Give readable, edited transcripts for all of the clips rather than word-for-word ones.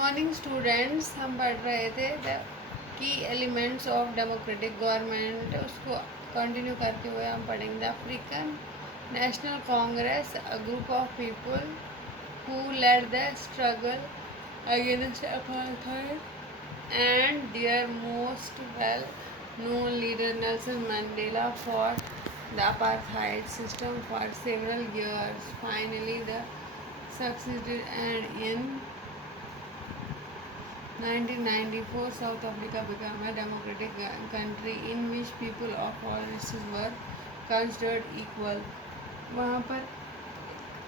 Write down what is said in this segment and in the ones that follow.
Morning students, हम पढ़ रहे थे the key elements of democratic government. उसको कंटिन्यू करते हुए हम पढ़ेंगे the African national Congress, a group of people who led the struggle against apartheid and their most well known leader Nelson Mandela fought the apartheid system for several years. Finally the succeeded, and in 1994 South Africa became a democratic country in which people of all races were considered equal. वहाँ पर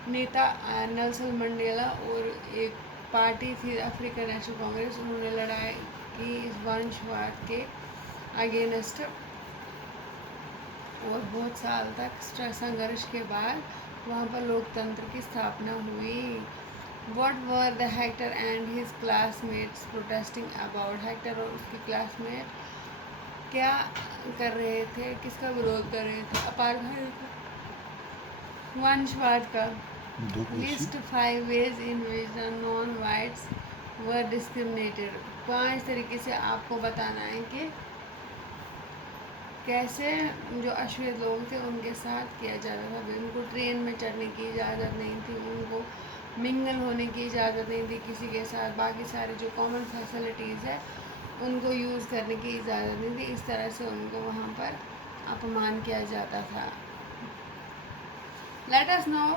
नेता Nelson Mandela और एक party थी African national Congress, उन्होंने लड़ाई की इस वंशवाद के अगेंस्ट, और बहुत साल तक संघर्ष के बाद वहाँ पर लोकतंत्र की स्थापना हुई। What were the Hector and his classmates protesting about? Hector और उसके क्लासमेट क्या कर रहे थे, किसका विरोध कर रहे थे? अपार्थाइड का, वंशवाद का। List 5 ways in which the non-whites were discriminated. 5 तरीके से आपको बताना है कि कैसे जो अश्वेत लोग थे उनके साथ किया जाता था। उनको ट्रेन में चढ़ने की इजाज़त नहीं थी, उनको मिंगल होने की इजाज़त नहीं थी किसी के साथ, बाकी सारे जो कॉमन फैसिलिटीज़ है उनको यूज़ करने की इजाज़त नहीं थी। इस तरह से उनको वहाँ पर अपमान किया जाता था। Let us now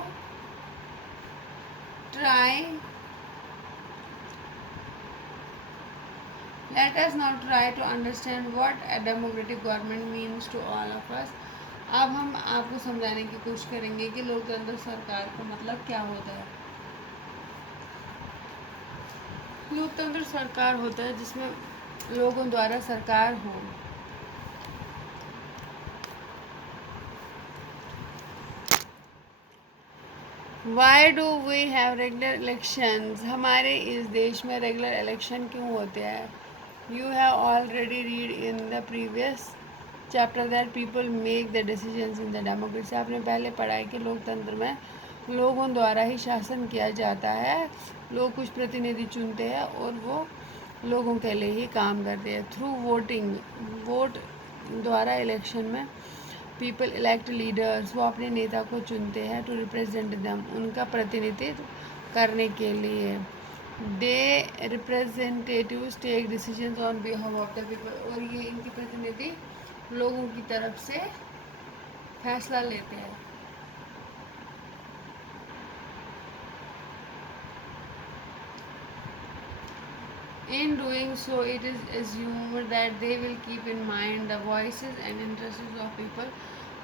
try to understand what a democratic government means to all of us. अब हम आपको समझाने की कोशिश करेंगे कि लोकतंत्र सरकार का मतलब क्या होता है। लोकतंत्र सरकार होता है जिसमें लोगों द्वारा सरकार हो। Why do we have regular elections? हमारे इस देश में रेगुलर इलेक्शन क्यों होते हैं? You have already read in the previous chapter that people make the decisions in the democracy. आपने पहले पढ़ा है कि लोकतंत्र में लोगों द्वारा ही शासन किया जाता है। लोग कुछ प्रतिनिधि चुनते हैं और वो लोगों के लिए ही काम करते हैं। थ्रू वोटिंग, वोट द्वारा इलेक्शन में पीपल इलेक्ट लीडर्स, वो अपने नेता को चुनते हैं टू रिप्रेजेंट दम, उनका प्रतिनिधित्व करने के लिए। They representatives take decisions on behalf of the people, और ये इनके प्रतिनिधि लोगों की तरफ से फैसला लेते हैं। In doing so, it is assumed that they will keep in mind the voices and interests of people.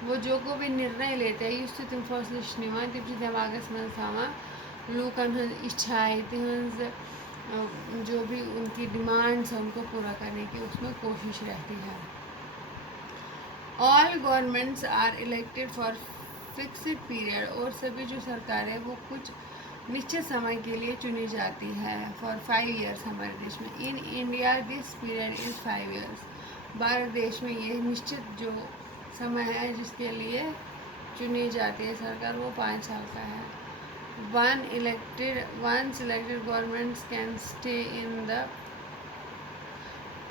वो जो को भी निर्णय लेते हैं युस्त तुम फॉसलिशनिमा तिप्ची दिमागस में सामा लोकन इच्छाएं तिहंस जो भी उनकी डिमांड्स हैं उनको पूरा करने की उसमें कोशिश रहती है। All governments are elected for fixed period, और सभी जो सरकारें वो कुछ निश्चित समय के लिए चुनी जाती है। फॉर 5 years हमारे देश में। In India this period is 5 years। Bharat देश में ये निश्चित जो समय है जिसके लिए चुनी जाती है सरकार वो 5 साल का है। once elected governments can stay in the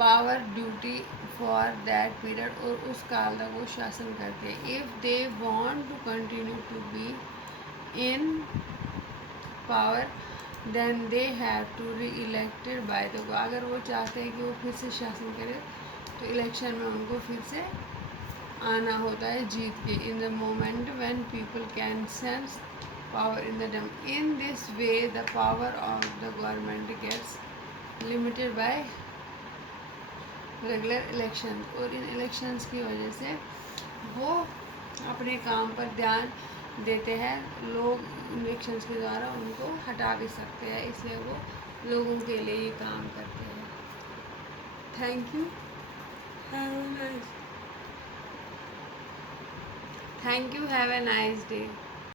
power duty for that period, और उस काल तक वो शासन करते हैं। if they want to continue to be in power then they have to re-elected by the, अगर वो चाहते हैं कि वो फिर से शासन करे तो इलेक्शन में उनको फिर से आना होता है जीत के। In the moment when people can sense power in the in this way the power of the government gets limited by regular election, और इन इलेक्शंस की वजह से वो अपने काम पर ध्यान देते हैं। लोग इलेक्शंस के द्वारा उनको हटा भी सकते हैं, इसलिए वो लोगों के लिए ही काम करते हैं। Thank you, have a nice day.